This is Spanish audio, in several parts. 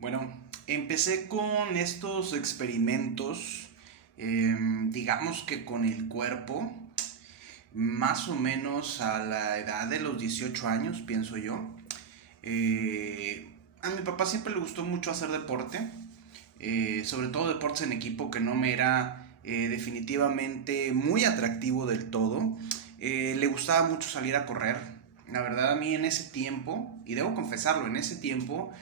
Bueno, empecé con estos experimentos, digamos que con el cuerpo, más o menos a la edad de los 18 años, pienso yo. A mi papá siempre le gustó mucho hacer deporte, sobre todo deportes en equipo que no me era definitivamente muy atractivo del todo. Le gustaba mucho salir a correr. La verdad a mí en ese tiempo, y debo confesarlo, en ese tiempo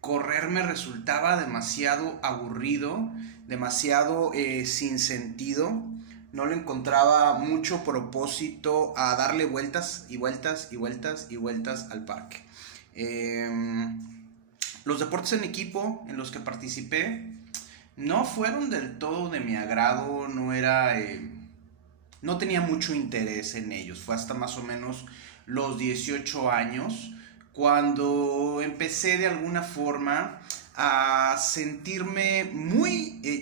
correr me resultaba demasiado aburrido, demasiado sin sentido. No le encontraba mucho propósito a darle vueltas y vueltas y vueltas y vueltas al parque. Eh, los deportes en equipo en los que participé no fueron del todo de mi agrado, no tenía mucho interés en ellos. Fue hasta más o menos los 18 años cuando empecé de alguna forma a sentirme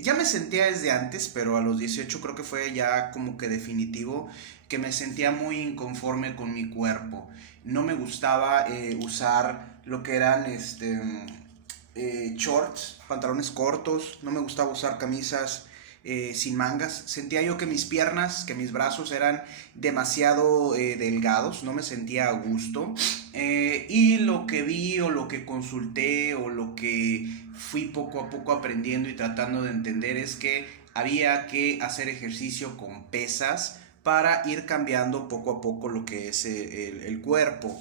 ya me sentía desde antes, pero a los 18 creo que fue ya como que definitivo, que me sentía muy inconforme con mi cuerpo. No me gustaba usar lo que eran shorts, pantalones cortos, no me gustaba usar camisas sin mangas. Sentía yo que mis piernas, que mis brazos eran demasiado delgados, no me sentía a gusto. Y lo que vi o lo que consulté o lo que fui poco a poco aprendiendo y tratando de entender es que había que hacer ejercicio con pesas para ir cambiando poco a poco lo que es el cuerpo.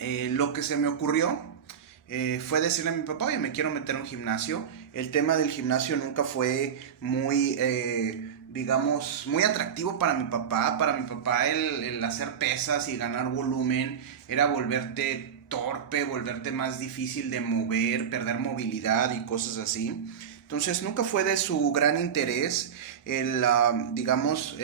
Lo que se me ocurrió fue decirle a mi papá: oye, me quiero meter a un gimnasio. El tema del gimnasio nunca fue muy, digamos, muy atractivo para mi papá. Para mi papá el hacer pesas y ganar volumen era volverte torpe, volverte más difícil de mover, perder movilidad y cosas así. Entonces nunca fue de su gran interés el, digamos,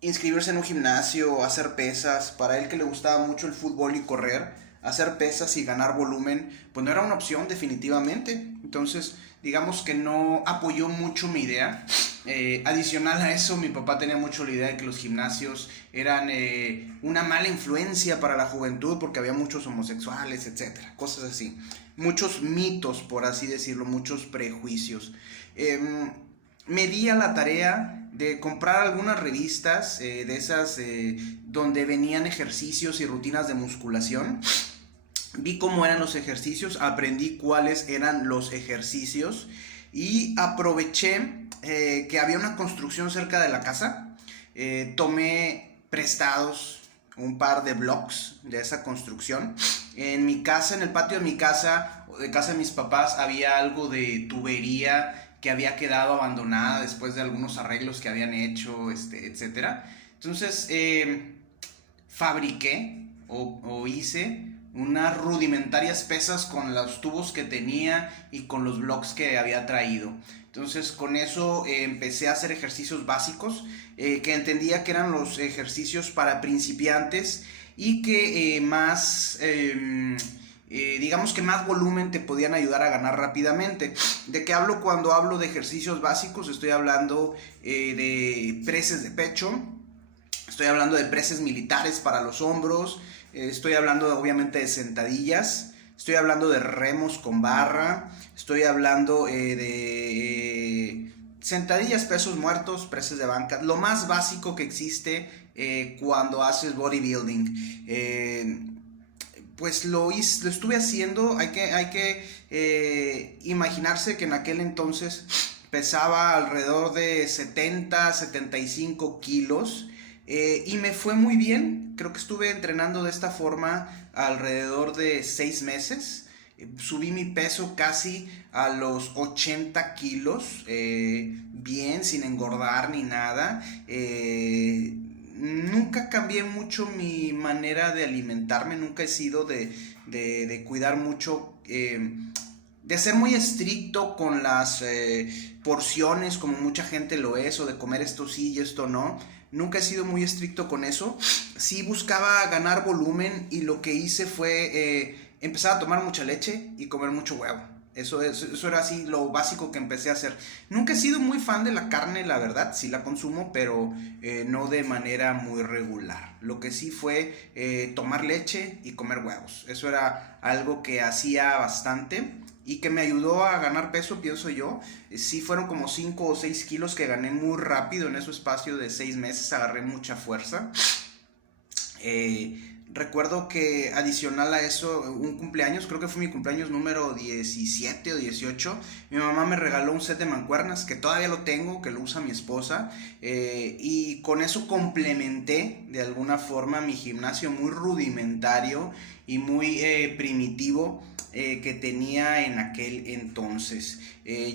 inscribirse en un gimnasio, hacer pesas. Para él, que le gustaba mucho el fútbol y correr, hacer pesas y ganar volumen, pues no era una opción definitivamente. Entonces, digamos que no apoyó mucho mi idea. Adicional a eso, mi papá tenía mucho la idea de que los gimnasios eran una mala influencia para la juventud porque había muchos homosexuales, etcétera, cosas así. Muchos mitos, por así decirlo, muchos prejuicios. Me di a la tarea de comprar algunas revistas de esas donde venían ejercicios y rutinas de musculación. Vi cómo eran los ejercicios, aprendí cuáles eran los ejercicios y aproveché que había una construcción cerca de la casa. Tomé prestados un par de blocks de esa construcción. En mi casa, en el patio de mi casa, o de casa de mis papás, había algo de tubería que había quedado abandonada después de algunos arreglos que habían hecho, etcétera. Entonces fabriqué o hice unas rudimentarias pesas con los tubos que tenía y con los blocks que había traído. Entonces con eso empecé a hacer ejercicios básicos que entendía que eran los ejercicios para principiantes y que digamos que más volumen te podían ayudar a ganar rápidamente. ¿De qué hablo cuando hablo de ejercicios básicos? Estoy hablando de preses de pecho, estoy hablando de preses militares para los hombros, estoy hablando obviamente de sentadillas, estoy hablando de remos con barra, estoy hablando de sentadillas, pesos muertos, preses de banca, lo más básico que existe cuando haces bodybuilding. Pues lo estuve haciendo. Hay que imaginarse que en aquel entonces pesaba alrededor de 75 kilos y me fue muy bien. Creo que estuve entrenando de esta forma alrededor de 6 meses. Subí mi peso casi a los 80 kilos, bien, sin engordar ni nada. Nunca cambié mucho mi manera de alimentarme, nunca he sido de cuidar mucho, de ser muy estricto con las porciones como mucha gente lo es, o de comer esto sí y esto no. Nunca he sido muy estricto con eso. Sí buscaba ganar volumen y lo que hice fue empezar a tomar mucha leche y comer mucho huevo. Eso era así lo básico que empecé a hacer. Nunca he sido muy fan de la carne, la verdad, sí la consumo, pero no de manera muy regular. Lo que sí fue tomar leche y comer huevos. Eso era algo que hacía bastante y que me ayudó a ganar peso, pienso yo. Sí fueron como 5 o 6 kilos que gané muy rápido en ese espacio de 6 meses, agarré mucha fuerza. Recuerdo que adicional a eso, un cumpleaños, creo que fue mi cumpleaños número 17 o 18, mi mamá me regaló un set de mancuernas que todavía lo tengo, que lo usa mi esposa, y con eso complementé de alguna forma mi gimnasio muy rudimentario y muy primitivo que tenía en aquel entonces.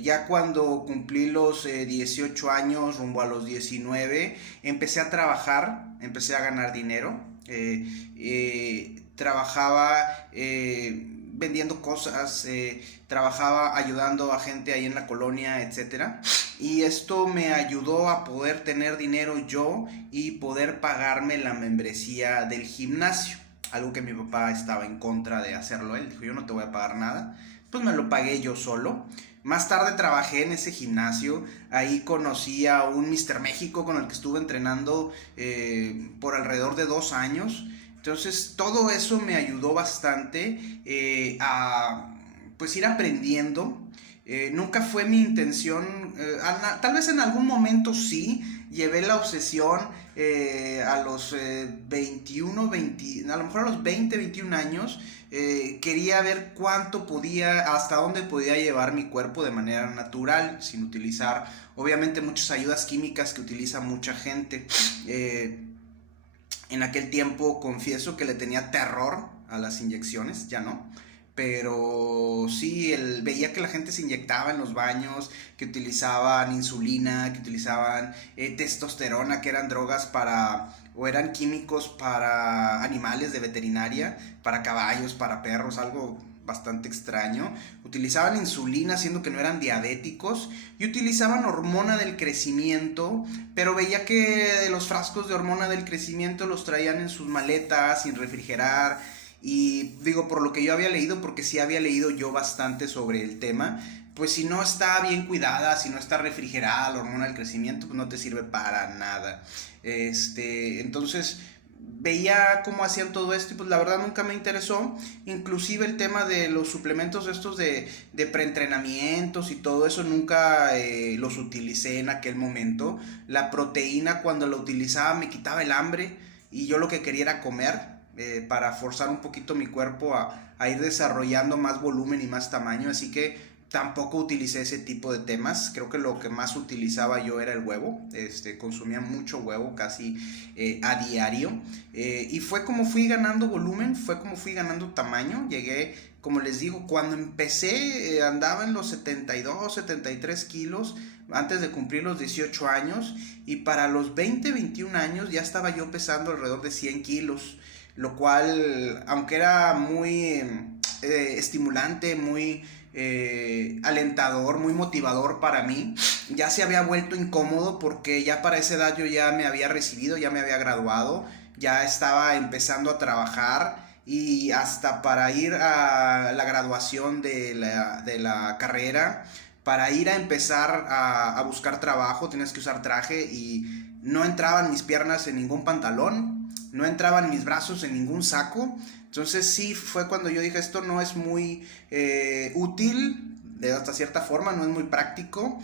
Ya cuando cumplí los 18 años, rumbo a los 19, empecé a trabajar, empecé a ganar dinero. Trabajaba vendiendo cosas, trabajaba ayudando a gente ahí en la colonia, etcétera. Y esto me ayudó a poder tener dinero yo y poder pagarme la membresía del gimnasio. Algo que mi papá estaba en contra de hacerlo. Él dijo, yo no te voy a pagar nada. Pues me lo pagué yo solo. Más tarde trabajé en ese gimnasio, ahí conocí a un Mr. México con el que estuve entrenando por alrededor de 2 años. Entonces todo eso me ayudó bastante a pues ir aprendiendo. Nunca fue mi intención, tal vez en algún momento sí, llevé la obsesión a los 21, 20, a lo mejor a los 20, 21 años. Quería ver cuánto podía, hasta dónde podía llevar mi cuerpo de manera natural, sin utilizar, obviamente, muchas ayudas químicas que utiliza mucha gente. En aquel tiempo confieso que le tenía terror a las inyecciones, ya no. Pero sí, veía que la gente se inyectaba en los baños, que utilizaban insulina, que utilizaban testosterona, que eran drogas o eran químicos para animales de veterinaria, para caballos, para perros, algo bastante extraño. Utilizaban insulina siendo que no eran diabéticos y utilizaban hormona del crecimiento, pero veía que los frascos de hormona del crecimiento los traían en sus maletas sin refrigerar. Y digo, por lo que yo había leído, porque sí había leído yo bastante sobre el tema, pues si no está bien cuidada, si no está refrigerada la hormona del crecimiento, pues no te sirve para nada. Entonces veía cómo hacían todo esto y pues la verdad nunca me interesó. Inclusive el tema de los suplementos estos de preentrenamientos y todo eso nunca los utilicé en aquel momento. La proteína, cuando la utilizaba, me quitaba el hambre y yo lo que quería era comer. Para forzar un poquito mi cuerpo a ir desarrollando más volumen y más tamaño, así que tampoco utilicé ese tipo de temas. Creo que lo que más utilizaba yo era el huevo. Consumía mucho huevo, casi a diario, y fue como fui ganando volumen, fue como fui ganando tamaño. Llegué, como les digo, cuando empecé andaba en los 72, 73 kilos antes de cumplir los 18 años, y para los 20, 21 años ya estaba yo pesando alrededor de 100 kilos, lo cual, aunque era muy estimulante, muy alentador, muy motivador para mí, ya se había vuelto incómodo porque ya para esa edad yo ya me había recibido, ya me había graduado, ya estaba empezando a trabajar, y hasta para ir a la graduación de la carrera, para ir a empezar a buscar trabajo, tienes que usar traje y no entraban mis piernas en ningún pantalón, no entraban mis brazos en ningún saco. Entonces sí fue cuando yo dije, esto no es muy útil, hasta cierta forma, no es muy práctico.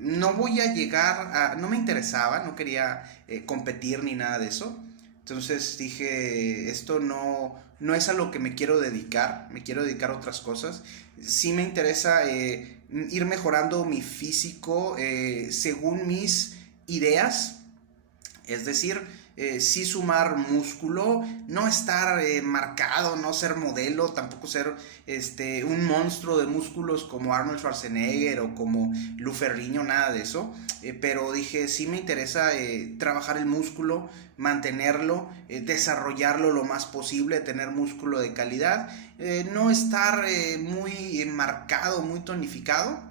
No voy a llegar no me interesaba, no quería competir ni nada de eso. Entonces dije, esto no es a lo que me quiero dedicar a otras cosas. Sí me interesa ir mejorando mi físico según mis ideas, es decir, sí sumar músculo, no estar marcado, no ser modelo, tampoco ser un monstruo de músculos como Arnold Schwarzenegger o como Lou Ferrigno, nada de eso. Pero dije, sí me interesa trabajar el músculo, mantenerlo, desarrollarlo lo más posible, tener músculo de calidad, no estar muy marcado, muy tonificado,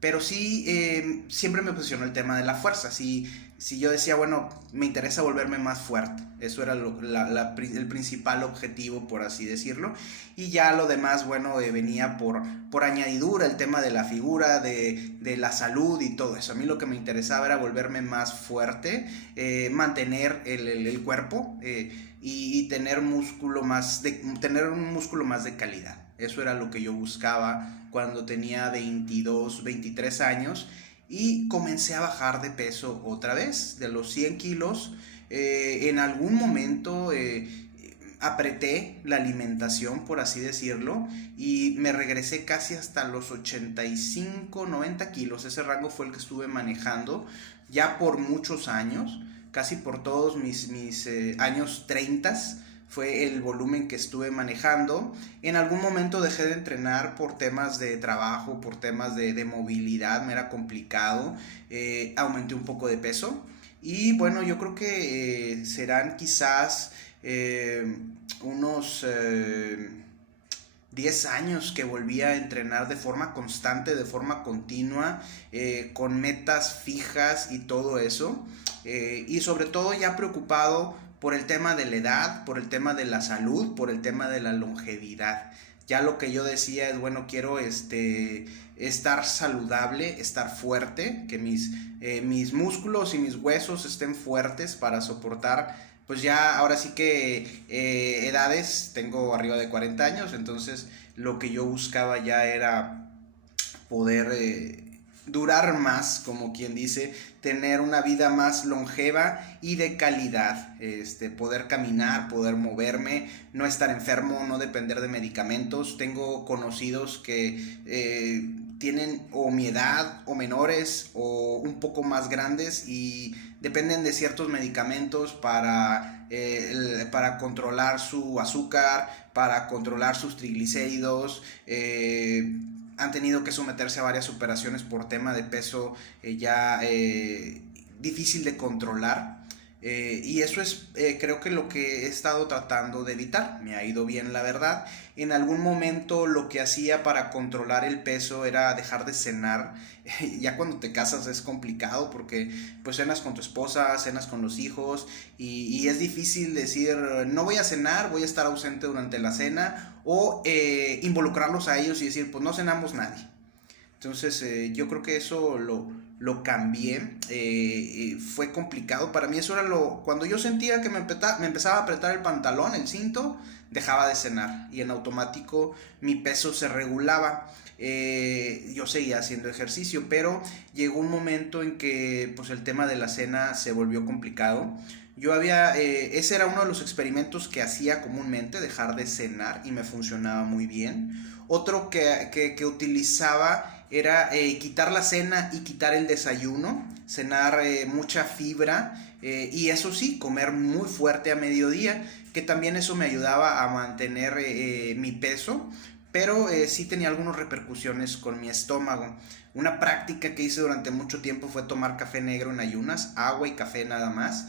pero sí siempre me obsesionó el tema de la fuerza. Si si yo decía, bueno, me interesa volverme más fuerte. Eso era el principal objetivo, por así decirlo. Y ya lo demás, bueno, venía por añadidura, el tema de la figura, de la salud y todo eso. A mí lo que me interesaba era volverme más fuerte, mantener el cuerpo y tener tener un músculo más de calidad. Eso era lo que yo buscaba cuando tenía 22, 23 años. Y comencé a bajar de peso otra vez, de los 100 kilos. En algún momento apreté la alimentación, por así decirlo, y me regresé casi hasta los 85, 90 kilos. Ese rango fue el que estuve manejando ya por muchos años, casi por todos mis años 30 fue el volumen que estuve manejando. En algún momento dejé de entrenar por temas de trabajo, por temas de movilidad, me era complicado. Aumenté un poco de peso. Y bueno, yo creo que serán quizás unos 10 años que volví a entrenar de forma constante, de forma continua, con metas fijas y todo eso. Y sobre todo ya preocupado por el tema de la edad, por el tema de la salud, por el tema de la longevidad. Ya lo que yo decía es, bueno, quiero estar saludable, estar fuerte, que mis músculos y mis huesos estén fuertes para soportar, pues ya ahora sí que edades, tengo arriba de 40 años, entonces lo que yo buscaba ya era poder durar más, como quien dice, tener una vida más longeva y de calidad, poder caminar, poder moverme, no estar enfermo, no depender de medicamentos. Tengo conocidos que tienen o mi edad o menores o un poco más grandes y dependen de ciertos medicamentos para controlar su azúcar, para controlar sus triglicéridos. Han tenido que someterse a varias operaciones por tema de peso ya difícil de controlar. Y eso es creo que lo que he estado tratando de evitar. Me ha ido bien, la verdad. En algún momento lo que hacía para controlar el peso era dejar de cenar. Ya cuando te casas es complicado porque pues cenas con tu esposa, cenas con los hijos y es difícil decir no voy a cenar, voy a estar ausente durante la cena o involucrarlos a ellos y decir pues no cenamos nadie. Entonces yo creo que eso lo cambié. Fue complicado para mí. Eso era cuando yo sentía que me empezaba a apretar el pantalón, el cinto, dejaba de cenar y en automático mi peso se regulaba. Yo seguía haciendo ejercicio, pero llegó un momento en que pues el tema de la cena se volvió complicado. Ese era uno de los experimentos que hacía comúnmente, dejar de cenar, y me funcionaba muy bien. Otro que utilizaba era quitar la cena y quitar el desayuno, cenar mucha fibra y eso sí, comer muy fuerte a mediodía, que también eso me ayudaba a mantener mi peso, pero sí tenía algunas repercusiones con mi estómago. Una práctica que hice durante mucho tiempo fue tomar café negro en ayunas, agua y café nada más.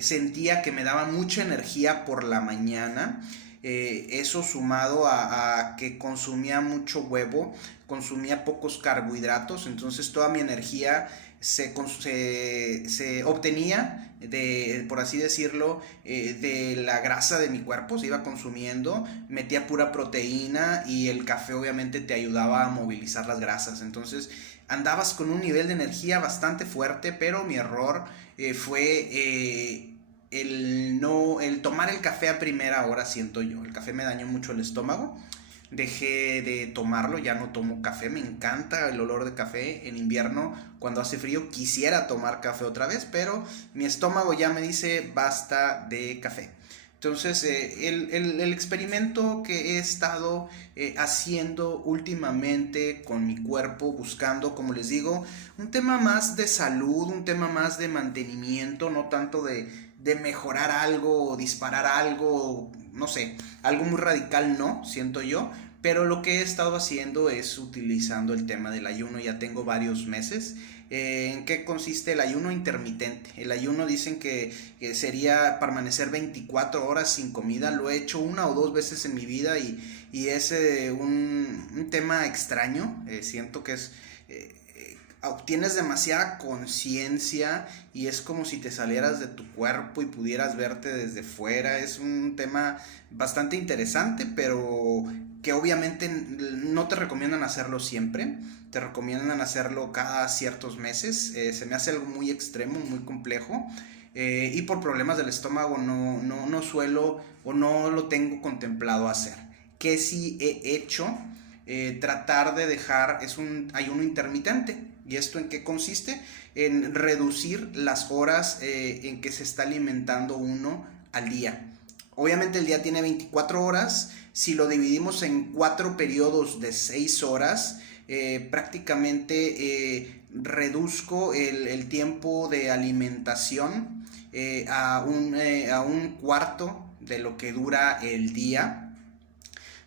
Sentía que me daba mucha energía por la mañana. Eso sumado a que consumía mucho huevo, consumía pocos carbohidratos, entonces toda mi energía se obtenía por así decirlo, de la grasa de mi cuerpo, se iba consumiendo, metía pura proteína y el café obviamente te ayudaba a movilizar las grasas, entonces andabas con un nivel de energía bastante fuerte, pero mi error fue el tomar el café a primera hora, siento yo. El café me dañó mucho el estómago. Dejé de tomarlo, ya no tomo café. Me encanta el olor de café. En invierno, cuando hace frío, quisiera tomar café otra vez, pero mi estómago ya me dice basta de café. Entonces, el experimento que he estado haciendo últimamente con mi cuerpo, buscando, como les digo, un tema más de salud, un tema más de mantenimiento, no tanto de mejorar algo o disparar algo, no sé, algo muy radical no, siento yo, pero lo que he estado haciendo es utilizando el tema del ayuno, ya tengo varios meses. ¿En qué consiste el ayuno intermitente? El ayuno dicen que sería permanecer 24 horas sin comida. Lo he hecho una o dos veces en mi vida y es un tema extraño. Siento que es obtienes demasiada conciencia y es como si te salieras de tu cuerpo y pudieras verte desde fuera. Es un tema bastante interesante, pero que obviamente no te recomiendan hacerlo siempre. Te recomiendan hacerlo cada ciertos meses. Se me hace algo muy extremo, muy complejo. Y por problemas del estómago no suelo o no lo tengo contemplado hacer. Que sí he hecho, tratar de dejar, es un ayuno intermitente. ¿Y esto en qué consiste? En reducir las horas en que se está alimentando uno al día. Obviamente el día tiene 24 horas. Si lo dividimos en 4 periodos de 6 horas, prácticamente reduzco el tiempo de alimentación a un cuarto de lo que dura el día.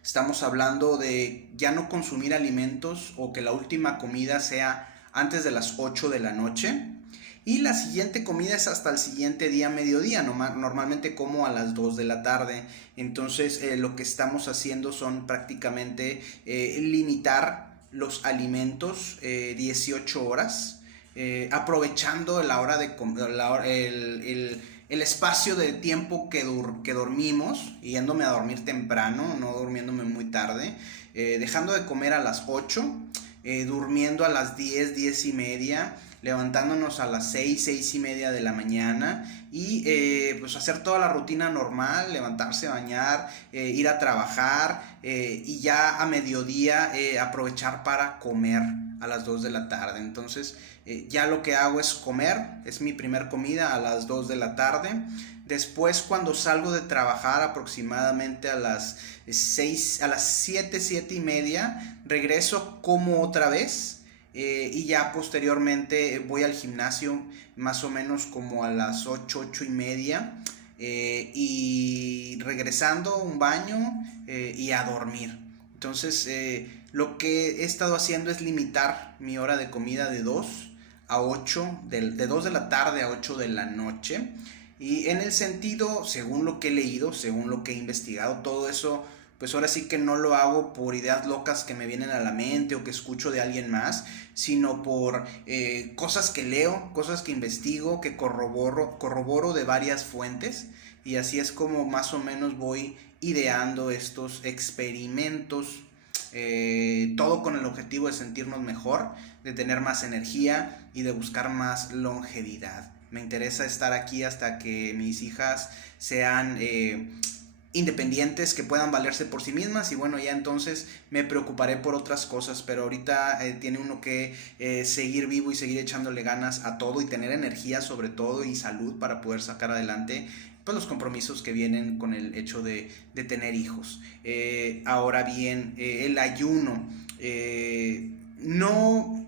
Estamos hablando de ya no consumir alimentos o que la última comida sea antes de las 8 de la noche. Y la siguiente comida es hasta el siguiente día mediodía. Normalmente como a las 2 de la tarde. Entonces lo que estamos haciendo son prácticamente limitar los alimentos 18 horas. Aprovechando la hora de el espacio de tiempo que dormimos, yéndome a dormir temprano, no durmiéndome muy tarde, dejando de comer a las 8, durmiendo a las 10, 10 y media, levantándonos a las 6, 6 y media de la mañana y pues hacer toda la rutina normal, levantarse, bañar, ir a trabajar y ya a mediodía aprovechar para comer a las 2 de la tarde. Entonces ya lo que hago es comer, es mi primer comida a las 2 de la tarde. Después cuando salgo de trabajar aproximadamente a las 6, a las 7, 7 y media, regreso, como otra vez. Y ya posteriormente voy al gimnasio más o menos como a las 8, 8 y media y regresando un baño y a dormir. Entonces lo que he estado haciendo es limitar mi hora de comida de 2 a 8, de 2 de la tarde a 8 de la noche. Y en el sentido, según lo que he leído, según lo que he investigado, todo eso, pues ahora sí que no lo hago por ideas locas que me vienen a la mente o que escucho de alguien más, sino por cosas que leo, cosas que investigo, que corroboro de varias fuentes. Y así es como más o menos voy ideando estos experimentos, todo con el objetivo de sentirnos mejor, de tener más energía y de buscar más longevidad. Me interesa estar aquí hasta que mis hijas sean independientes, que puedan valerse por sí mismas, y bueno, ya entonces me preocuparé por otras cosas, pero ahorita tiene uno que seguir vivo y seguir echándole ganas a todo y tener energía sobre todo y salud para poder sacar adelante pues los compromisos que vienen con el hecho de tener hijos. Ahora bien, el ayuno, no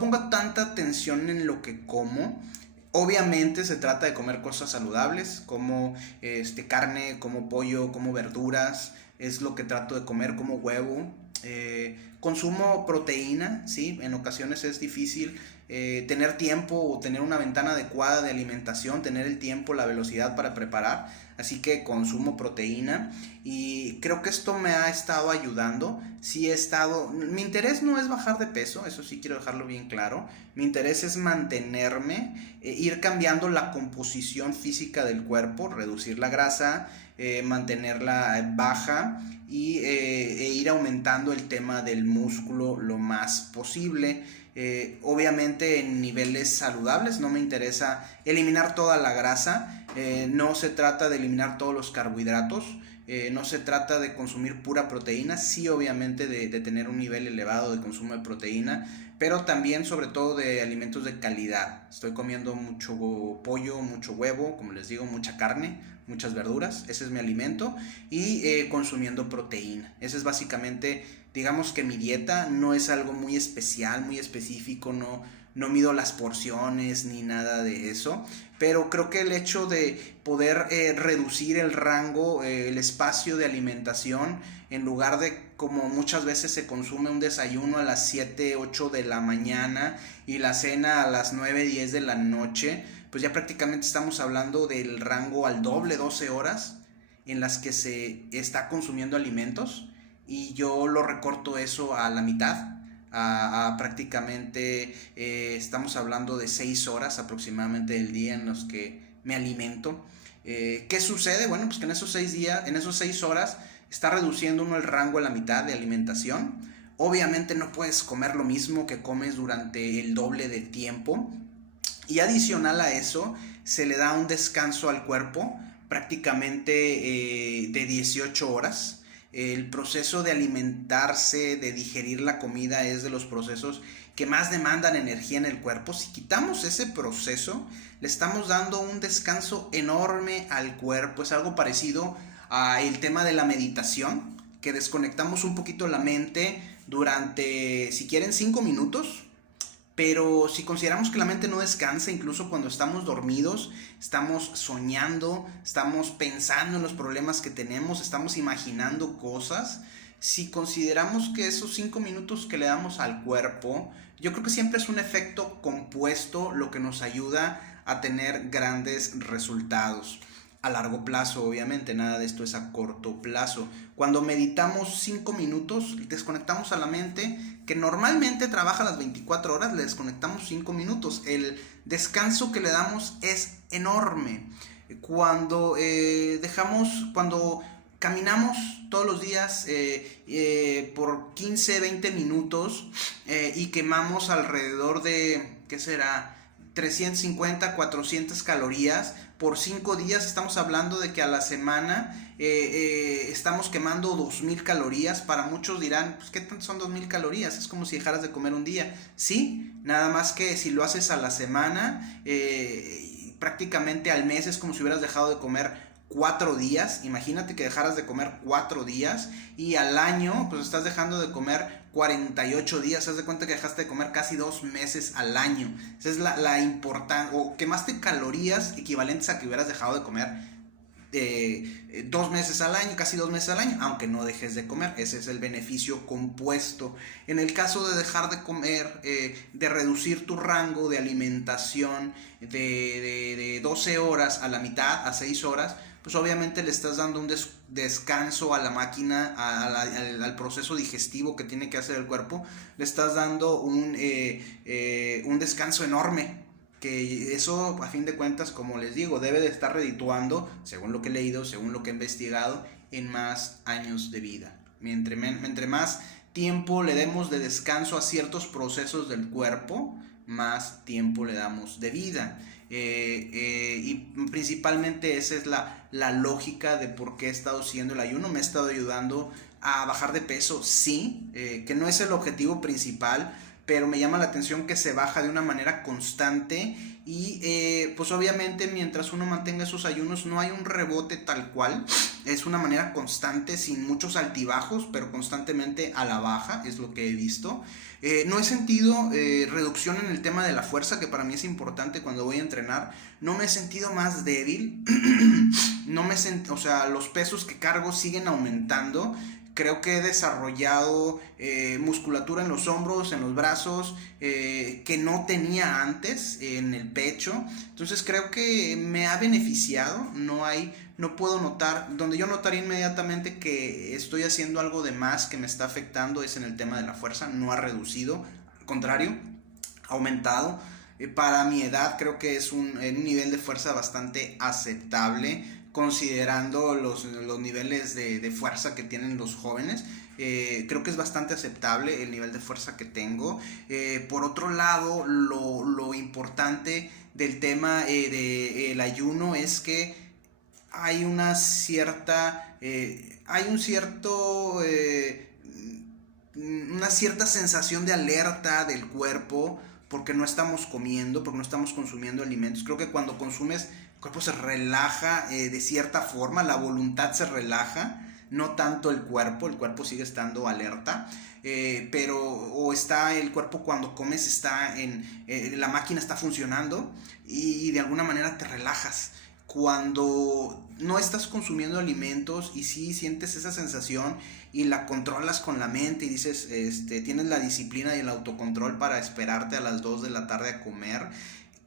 ponga tanta atención en lo que como. Obviamente se trata de comer cosas saludables, como carne, como pollo, como verduras, es lo que trato de comer, como huevo. Consumo proteína, ¿sí? En ocasiones es difícil tener tiempo o tener una ventana adecuada de alimentación, tener el tiempo, la velocidad para preparar, así que consumo proteína y creo que esto me ha estado ayudando. Sí he estado, mi interés no es bajar de peso, eso sí quiero dejarlo bien claro. Mi interés es mantenerme, ir cambiando la composición física del cuerpo, reducir la grasa, mantenerla baja y ir aumentando el tema del músculo lo más posible. Obviamente en niveles saludables, no me interesa eliminar toda la grasa, no se trata de eliminar todos los carbohidratos, no se trata de consumir pura proteína, sí obviamente de tener un nivel elevado de consumo de proteína, pero también sobre todo de alimentos de calidad. Estoy comiendo mucho pollo, mucho huevo, como les digo, mucha carne, muchas verduras, ese es mi alimento, y consumiendo proteína. Ese es básicamente, digamos que mi dieta, no es algo muy especial, muy específico, no mido las porciones ni nada de eso, pero creo que el hecho de poder reducir el rango, el espacio de alimentación, en lugar de como muchas veces se consume un desayuno a las 7, 8 de la mañana y la cena a las 9, 10 de la noche, pues ya prácticamente estamos hablando del rango al doble, 12 horas en las que se está consumiendo alimentos, y yo lo recorto eso a la mitad, a prácticamente, estamos hablando de 6 horas aproximadamente del día en los que me alimento. ¿Qué sucede? Bueno, pues que en esos 6 días, en esos 6 horas, está reduciendo uno el rango a la mitad de alimentación. Obviamente no puedes comer lo mismo que comes durante el doble de tiempo. Y adicional a eso, se le da un descanso al cuerpo prácticamente de 18 horas. El proceso de alimentarse, de digerir la comida, es de los procesos que más demandan energía en el cuerpo. Si quitamos ese proceso, le estamos dando un descanso enorme al cuerpo. Es algo parecido al tema de la meditación, que desconectamos un poquito la mente durante, si quieren, 5 minutos. Pero si consideramos que la mente no descansa, incluso cuando estamos dormidos, estamos soñando, estamos pensando en los problemas que tenemos, estamos imaginando cosas. Si consideramos que esos 5 minutos que le damos al cuerpo, yo creo que siempre es un efecto compuesto lo que nos ayuda a tener grandes resultados. A largo plazo, obviamente, nada de esto es a corto plazo. Cuando meditamos 5 minutos, desconectamos a la mente, que normalmente trabaja las 24 horas, le desconectamos 5 minutos. El descanso que le damos es enorme. Cuando cuando caminamos todos los días por 15, 20 minutos y quemamos alrededor de, ¿qué será?, 350, 400 calorías por 5 días, estamos hablando de que a la semana estamos quemando 2000 calorías. Para muchos dirán, pues ¿qué tanto son 2000 calorías? Es como si dejaras de comer un día. Sí, nada más que si lo haces a la semana, prácticamente al mes es como si hubieras dejado de comer 4 días. Imagínate que dejaras de comer 4 días y al año pues estás dejando de comer 48 días. Haz de cuenta que dejaste de comer casi 2 meses al año. Esa es la importancia. O quemaste calorías equivalentes a que hubieras dejado de comer 2 meses al año, casi 2 meses al año, aunque no dejes de comer. Ese es el beneficio compuesto. En el caso de dejar de comer, de reducir tu rango de alimentación de 12 horas a la mitad, a 6 horas, pues obviamente le estás dando un descanso a la máquina, al proceso digestivo que tiene que hacer el cuerpo. Le estás dando un descanso enorme, que eso a fin de cuentas, como les digo, debe de estar redituando, según lo que he leído, según lo que he investigado, en más años de vida. Entre más tiempo le demos de descanso a ciertos procesos del cuerpo, más tiempo le damos de vida. Y principalmente esa es la lógica de por qué he estado siguiendo el ayuno. Me ha estado ayudando a bajar de peso, sí, que no es el objetivo principal, pero me llama la atención que se baja de una manera constante y pues obviamente mientras uno mantenga esos ayunos no hay un rebote tal cual, es una manera constante, sin muchos altibajos, pero constantemente a la baja, es lo que he visto. No he sentido reducción en el tema de la fuerza, que para mí es importante cuando voy a entrenar. No me he sentido más débil, o sea, los pesos que cargo siguen aumentando. Creo que he desarrollado musculatura en los hombros, en los brazos, que no tenía antes, en el pecho. Entonces creo que me ha beneficiado. No puedo notar, donde yo notaría inmediatamente que estoy haciendo algo de más que me está afectando es en el tema de la fuerza. No ha reducido, al contrario, ha aumentado. Para mi edad creo que es un nivel de fuerza bastante aceptable, considerando los niveles de fuerza que tienen los jóvenes. Creo que es bastante aceptable el nivel de fuerza que tengo. Por otro lado, lo importante del tema del ayuno es que hay una cierta sensación de alerta del cuerpo, porque no estamos comiendo, porque no estamos consumiendo alimentos. Creo que cuando consumes, el cuerpo se relaja de cierta forma, la voluntad se relaja, no tanto el cuerpo sigue estando alerta, pero está el cuerpo cuando comes, la máquina está funcionando y de alguna manera te relajas. Cuando no estás consumiendo alimentos y sí sientes esa sensación y la controlas con la mente y dices, tienes la disciplina y el autocontrol para esperarte a las 2 de la tarde a comer,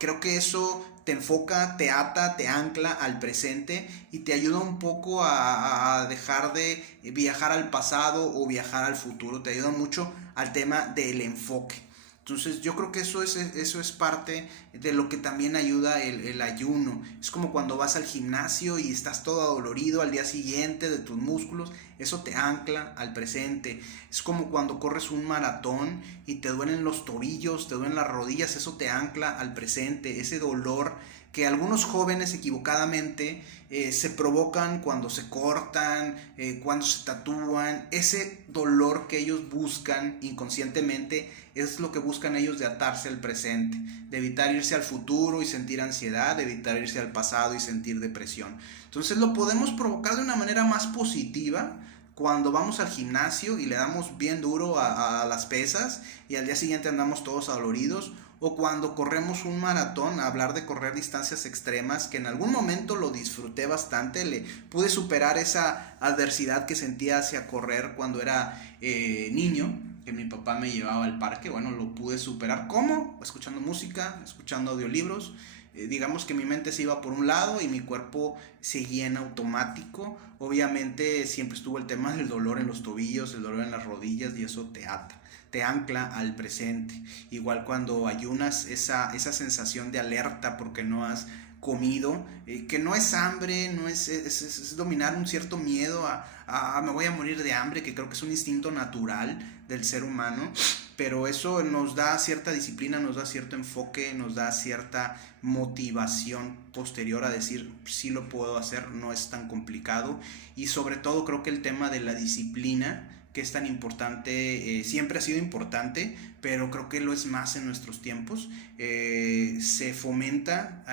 creo que eso te enfoca, te ata, te ancla al presente y te ayuda un poco a dejar de viajar al pasado o viajar al futuro. Te ayuda mucho al tema del enfoque. Entonces yo creo que eso es parte de lo que también ayuda el ayuno. Es como cuando vas al gimnasio y estás todo adolorido al día siguiente de tus músculos. Eso te ancla al presente. Es como cuando corres un maratón y te duelen los tobillos, te duelen las rodillas. Eso te ancla al presente. Ese dolor que algunos jóvenes equivocadamente se provocan cuando se cortan, cuando se tatúan. Ese dolor que ellos buscan inconscientemente es lo que buscan ellos, de atarse al presente, de evitar irse al futuro y sentir ansiedad, de evitar irse al pasado y sentir depresión. Entonces lo podemos provocar de una manera más positiva cuando vamos al gimnasio y le damos bien duro a las pesas y al día siguiente andamos todos adoloridos, o cuando corremos un maratón. Hablar de correr distancias extremas, que en algún momento lo disfruté bastante, le pude superar esa adversidad que sentía hacia correr cuando era niño, que mi papá me llevaba al parque. Bueno, lo pude superar. ¿Cómo? Escuchando música, escuchando audiolibros. Digamos que mi mente se iba por un lado y mi cuerpo seguía en automático. Obviamente siempre estuvo el tema del dolor en los tobillos, el dolor en las rodillas, y eso te ata, te ancla al presente. Igual cuando ayunas, esa sensación de alerta porque no has comido, que no es hambre, no es dominar un cierto miedo a me voy a morir de hambre, que creo que es un instinto natural del ser humano, pero eso nos da cierta disciplina, nos da cierto enfoque, nos da cierta motivación posterior a decir sí lo puedo hacer, no es tan complicado. Y sobre todo creo que el tema de la disciplina, que es tan importante, siempre ha sido importante, pero creo que lo es más en nuestros tiempos. Se fomenta,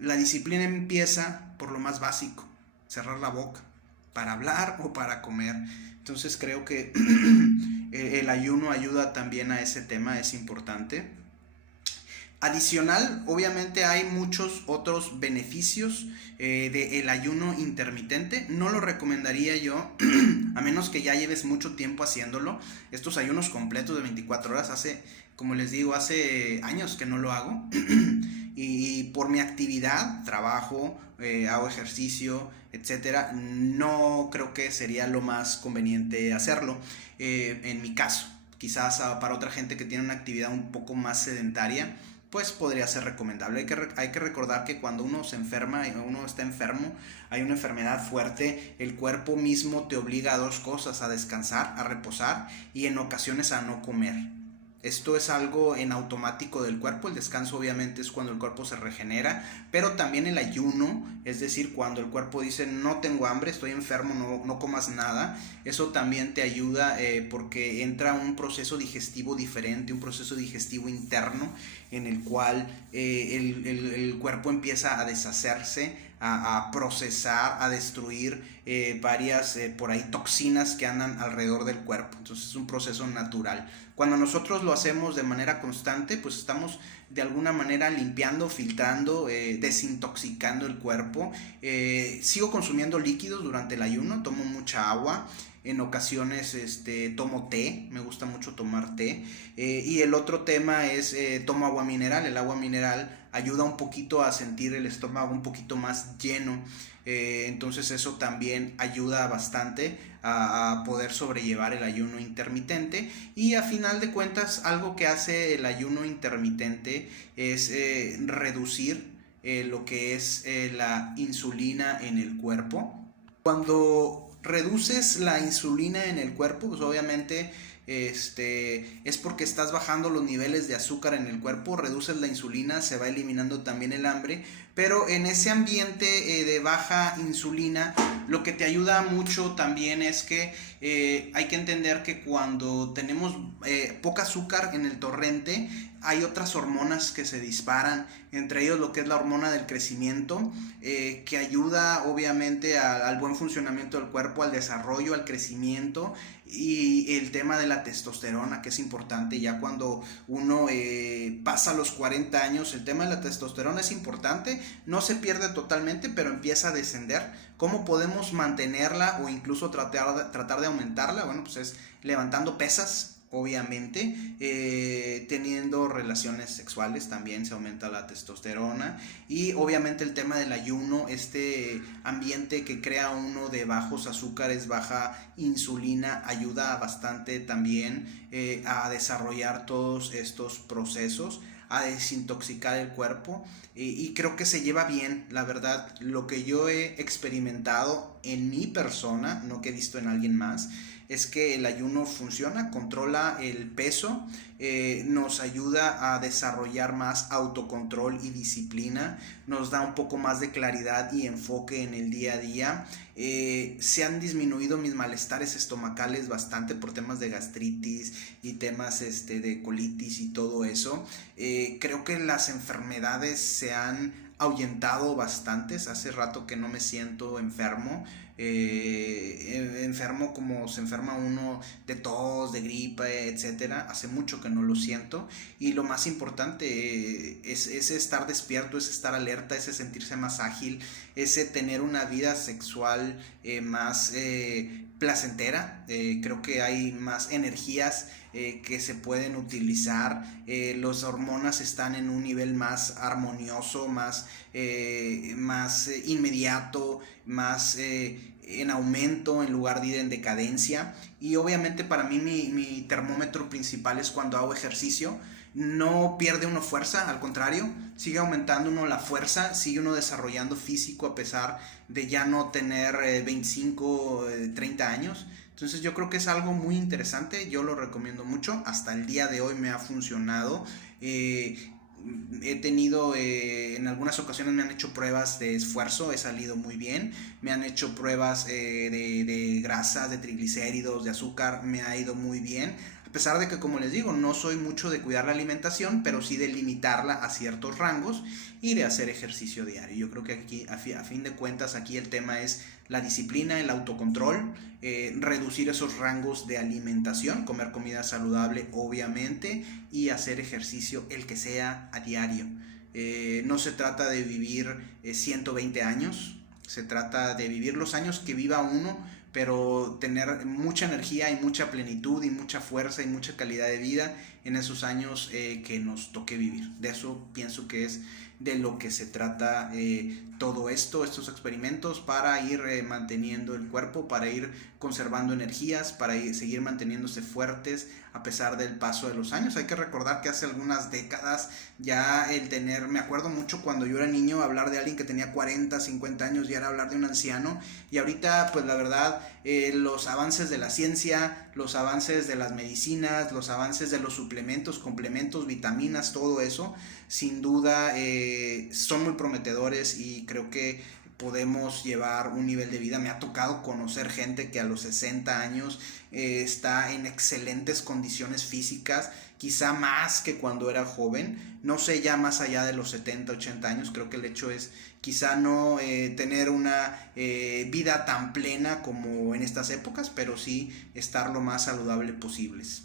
la disciplina empieza por lo más básico: cerrar la boca para hablar o para comer. Entonces creo que el ayuno ayuda también a ese tema, es importante. Adicional, obviamente hay muchos otros beneficios del ayuno intermitente. No lo recomendaría yo, a menos que ya lleves mucho tiempo haciéndolo. Estos ayunos completos de 24 horas, como les digo, hace años que no lo hago. Y por mi actividad, trabajo, hago ejercicio, etcétera, no creo que sería lo más conveniente hacerlo. En mi caso, quizás para otra gente que tiene una actividad un poco más sedentaria, pues podría ser recomendable. Hay que recordar que cuando uno se enferma, uno está enfermo, hay una enfermedad fuerte, el cuerpo mismo te obliga a dos cosas: a descansar, a reposar, y en ocasiones a no comer. Esto es algo en automático del cuerpo. El descanso obviamente es cuando el cuerpo se regenera, pero también el ayuno, es decir, cuando el cuerpo dice no tengo hambre, estoy enfermo, no comas nada. Eso también te ayuda porque entra un proceso digestivo diferente, un proceso digestivo interno en el cual el cuerpo empieza a deshacerse, a procesar, a destruir varias por ahí toxinas que andan alrededor del cuerpo. Entonces es un proceso natural. Cuando nosotros lo hacemos de manera constante, pues estamos de alguna manera limpiando, filtrando, desintoxicando el cuerpo. Sigo consumiendo líquidos durante el ayuno, tomo mucha agua. En ocasiones tomo té, me gusta mucho tomar té. Y el otro tema es tomo agua mineral. El agua mineral ayuda un poquito a sentir el estómago un poquito más lleno. Entonces eso también ayuda bastante a poder sobrellevar el ayuno intermitente. Y a final de cuentas, algo que hace el ayuno intermitente es reducir lo que es la insulina en el cuerpo. Cuando reduces la insulina en el cuerpo, pues obviamente es porque estás bajando los niveles de azúcar en el cuerpo, reduces la insulina, se va eliminando también el hambre, pero en ese ambiente de baja insulina, lo que te ayuda mucho también es que hay que entender que cuando tenemos poca azúcar en el torrente, hay otras hormonas que se disparan, entre ellos lo que es la hormona del crecimiento, que ayuda obviamente al buen funcionamiento del cuerpo, al desarrollo, al crecimiento, y el tema de la testosterona, que es importante ya cuando uno pasa los 40 años. El tema de la testosterona es importante, no se pierde totalmente, pero empieza a descender. ¿Cómo podemos mantenerla o incluso tratar de aumentarla? Bueno, pues es levantando pesas obviamente. Teniendo relaciones sexuales también se aumenta la testosterona, y obviamente el tema del ayuno, este ambiente que crea uno de bajos azúcares, baja insulina, ayuda bastante también a desarrollar todos estos procesos, a desintoxicar el cuerpo, y creo que se lleva bien, la verdad. Lo que yo he experimentado en mi persona, no que he visto en alguien más, es que el ayuno funciona, controla el peso, nos ayuda a desarrollar más autocontrol y disciplina, nos da un poco más de claridad y enfoque en el día a día. Se han disminuido mis malestares estomacales bastante por temas de gastritis y temas de colitis y todo eso. Creo que las enfermedades se han ahuyentado bastantes. Hace rato que no me siento enfermo. Enfermo como se enferma uno de tos, de gripe, etcétera. Hace mucho que no lo siento. Y lo más importante es estar despierto, es estar alerta, es sentirse más ágil, es tener una vida sexual más placentera. Creo que hay más energías que se pueden utilizar. Las hormonas están en un nivel más armonioso, más inmediato, más en aumento en lugar de ir en decadencia. Y obviamente para mí mi termómetro principal es cuando hago ejercicio. No pierde uno fuerza, al contrario, sigue aumentando uno la fuerza, sigue uno desarrollando físico a pesar de ya no tener 25, 30 años. Entonces yo creo que es algo muy interesante, yo lo recomiendo mucho, hasta el día de hoy me ha funcionado. He tenido, en algunas ocasiones me han hecho pruebas de esfuerzo, he salido muy bien. Me han hecho pruebas de grasas, de triglicéridos, de azúcar, me ha ido muy bien. A pesar de que, como les digo, no soy mucho de cuidar la alimentación, pero sí de limitarla a ciertos rangos y de hacer ejercicio diario. Yo creo que aquí, a fin de cuentas, aquí el tema es la disciplina, el autocontrol, reducir esos rangos de alimentación, comer comida saludable, obviamente, y hacer ejercicio, el que sea, a diario. No se trata de vivir 120 años, se trata de vivir los años que viva uno, pero tener mucha energía y mucha plenitud y mucha fuerza y mucha calidad de vida en esos años que nos toque vivir. De eso pienso que es de lo que se trata todo esto, estos experimentos, para ir manteniendo el cuerpo, para ir conservando energías, para seguir manteniéndose fuertes a pesar del paso de los años. Hay que recordar que hace algunas décadas ya me acuerdo mucho cuando yo era niño, hablar de alguien que tenía 40, 50 años ya era hablar de un anciano, y ahorita pues la verdad los avances de la ciencia, los avances de las medicinas, los avances de los suplementos, complementos, vitaminas, todo eso sin duda son muy prometedores, y creo que podemos llevar un nivel de vida. Me ha tocado conocer gente que a los 60 años está en excelentes condiciones físicas, quizá más que cuando era joven. No sé, ya más allá de los 70, 80 años, creo que el hecho es quizá no tener una vida tan plena como en estas épocas, pero sí estar lo más saludable posibles.